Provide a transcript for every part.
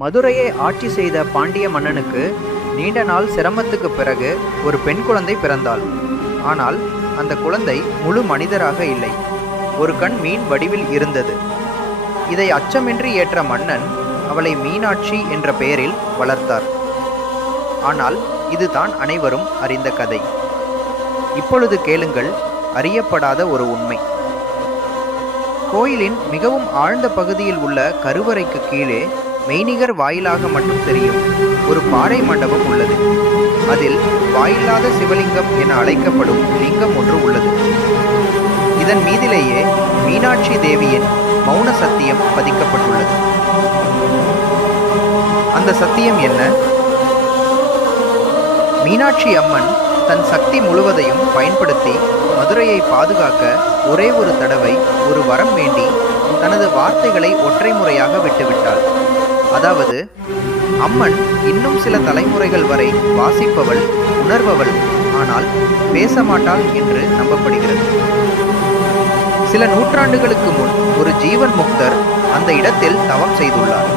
மதுரையை ஆட்சி செய்த பாண்டிய மன்னனுக்கு நீண்ட நாள் சிரமத்துக்கு பிறகு ஒரு பெண் குழந்தை பிறந்தாள். ஆனால் அந்த குழந்தை முழு மனிதராக இல்லை. ஒரு கண் மீன் வடிவில் இருந்தது. இதை அச்சமின்றி ஏற்ற மன்னன் அவளை மீனாட்சி என்ற பெயரில் வளர்த்தார். ஆனால் இதுதான் அனைவரும் அறிந்த கதை. இப்பொழுது கேளுங்கள் அறியப்படாத ஒரு உண்மை. கோயிலின் மிகவும் ஆழ்ந்த பகுதியில் உள்ள கருவறைக்கு கீழே மெய்நிகர் வாயிலாக மட்டும் தெரியும். ஒரு பாறை மண்டபம் உள்ளது. அதில் வாயில்லாத சிவலிங்கம் என அழைக்கப்படும் லிங்கம் ஒன்று உள்ளது. இதன் மீதிலேயே மீனாட்சி தேவியின் மௌன சத்தியம் பதிக்கப்பட்டுள்ளது. அந்த சத்தியம் என்ன? மீனாட்சி அம்மன் தன் சக்தி முழுவதையும் பயன்படுத்தி மதுரையை பாதுகாக்க ஒரே ஒரு தடவை ஒரு வரம் வேண்டி தனது வார்த்தைகளை ஒற்றை முறையாக விட்டுவிட்டாள். அதாவது அம்மன் இன்னும் சில தலைமுறைகள் வரை வாசிப்பவள் உணர்பவள் ஆனால் பேச மாட்டாள் என்று நம்பப்படுகிறது. சில நூற்றாண்டுகளுக்கு முன் ஒரு ஜீவன் முக்தர் அந்த இடத்தில் தவம் செய்துள்ளார்.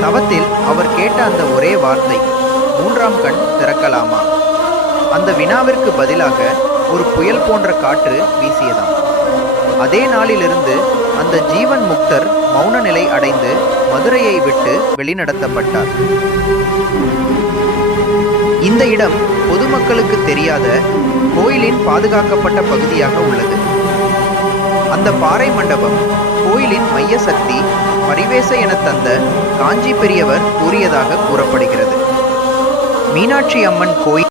தவத்தில் அவர் கேட்ட அந்த ஒரே வார்த்தை மூன்றாம் கண் திறக்கலாமா? அந்த வினாவிற்கு பதிலாக ஒரு புயல் போன்ற காற்று வீசியதாம். அதே நாளிலிருந்து அந்த ஜீவன் முக்தர் மௌன நிலை அடைந்து மதுரையை விட்டு வெளிநடத்தப்பட்டார். இந்த இடம் பொதுமக்களுக்கு தெரியாத கோயிலின் பாதுகாக்கப்பட்ட பகுதியாக உள்ளது. அந்த பாறை மண்டபம் கோயிலின் மைய சக்தி பரிவேச என தந்த காஞ்சி பெரியவர் கூறியதாக கூறப்படுகிறது. மீனாட்சி அம்மன் கோயில்